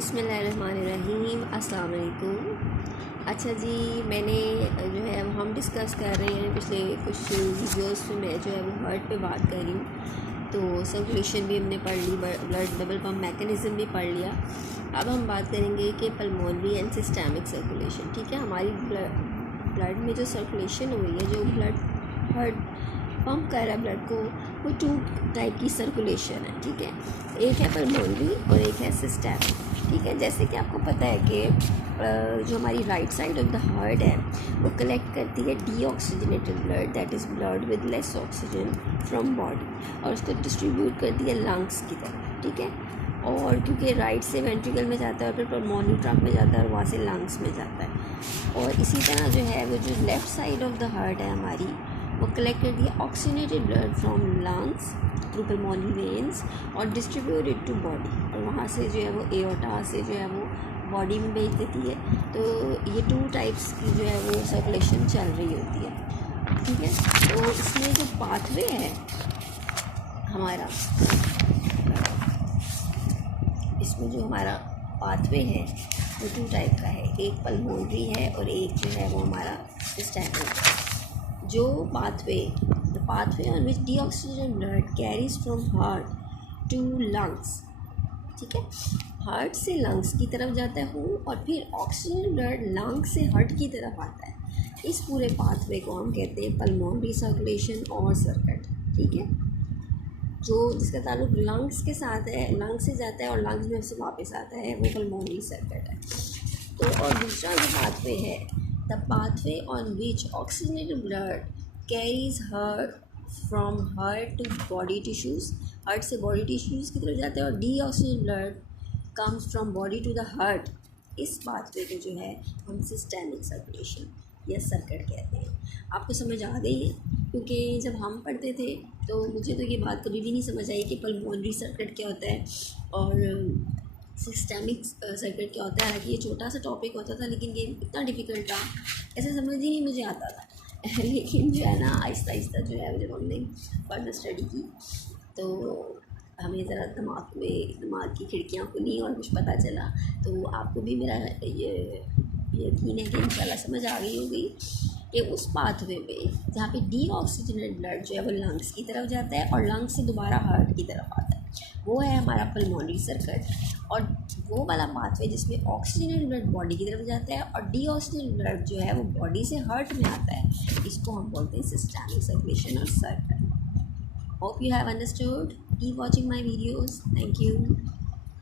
बिस्मिल्लाहिर्रहमानिर्रहीम अस्सलाम वालेकुम। अच्छा जी, मैंने जो है वो हम डिस्कस कर रहे हैं पिछले कुछ वीडियोस में मैं जो है वो हार्ट पे बात कर रही हूँ। तो सर्कुलेशन भी हमने पढ़ ली, ब्लड डबल पम्प मैकेनिज़्म भी पढ़ लिया। अब हम बात करेंगे कि पल्मोनरी एंड सिस्टमिक सर्कुलेशन। ठीक है, हमारी ब्लड में जो सर्कुलेशन हुई है, जो ब्लड हार्ट पंप कर रहा है ब्लड को, वो 2 टाइप की सर्कुलेशन है। ठीक है, एक है पल्मोनरी और एक है सिस्टमिक। ठीक है, जैसे कि आपको पता है कि जो हमारी right side of the heart है वो कलेक्ट करती है deoxygenated blood, that is blood with less oxygen from body, और उसको डिस्ट्रीब्यूट करती है लंग्स की तरफ। ठीक है, और क्योंकि राइट से वेंट्रिकल में जाता है और फिर पल्मोनरी ट्रंक में जाता है और वहाँ से लंग्स में जाता है। और इसी तरह जो है वो जो left side of the heart है हमारी, वो कलेक्ट करती है oxygenated blood from lungs through pulmonary veins और डिस्ट्रीब्यूटेड टू बॉडी, और वहाँ से जो है वो एओर्टा से जो है वो बॉडी में भेज देती है। तो ये 2 टाइप्स की जो है वो सर्कुलेशन चल रही होती है। ठीक है, तो इसमें जो पाथवे है हमारा, इसमें जो हमारा पाथवे है वो 2 टाइप का है, एक पल्मोनरी है और एक जो है वो हमारा सिस्टमिक है। जो the pathway on which deoxygenated blood carries from heart to lungs। ठीक है, हार्ट से लंग्स की तरफ जाता है और फिर ऑक्सीजन ब्लड लंग से हार्ट की तरफ आता है। इस पूरे पाथवे को हम कहते हैं पल्मोनरी सर्कुलेशन और सर्किट। ठीक है, जो जिसका ताल्लुक लंग्स के साथ है, लंग्स से जाता है और लंग्स में से वापस आता है, वो पल्मोनरी सर्किट है। तो और दूसरा जो पाथवे है, the pathway on which oxygenated blood carries heart from heart to body tissues, heart से बॉडी टिश्यूज़ की तरफ जाता है, और de oxygen blood comes from body to the heart. इस पाथवे को जो है हम सिस्टमिक सर्कुलेशन या सर्किट कहते हैं। आपको समझ आ गई है? क्योंकि जब हम पढ़ते थे तो मुझे तो ये बात कभी भी नहीं समझ आई कि पल्मोनरी सर्किट क्या होता है और सिस्टमिक सर्किट क्या होता है। हालांकि ये छोटा सा टॉपिक होता था, लेकिन ये इतना डिफ़िकल्ट था, ऐसे समझ ही नहीं मुझे आता था। लेकिन जो है ना, आहिस्ता आहिस्ता जो है जब हमने फर्दर स्टडी की तो हमें ज़रा दिमाग की खिड़कियाँ खुली और कुछ पता चला। तो आपको भी मेरा ये यकीन है कि इंशाल्लाह समझ आ गई होगी कि उस पाथवे पे जहाँ पे डीऑक्सीजनेटेड ब्लड जो है वो लंग्स की तरफ जाता है और लंग्स से दोबारा हार्ट की तरफ आता है, वो है हमारा पल्मोनरी सर्किट। और वो वाला पाथवे जिसमें ऑक्सीजनेटेड ब्लड बॉडी की तरफ जाता है और डीऑक्सीजनेटेड ब्लड जो है वो बॉडी से हार्ट में आता है, इसको हम बोलते हैं सिस्टमिक सर्कुलेशन और circuit. Hope you have understood. Keep watching my videos. Thank you.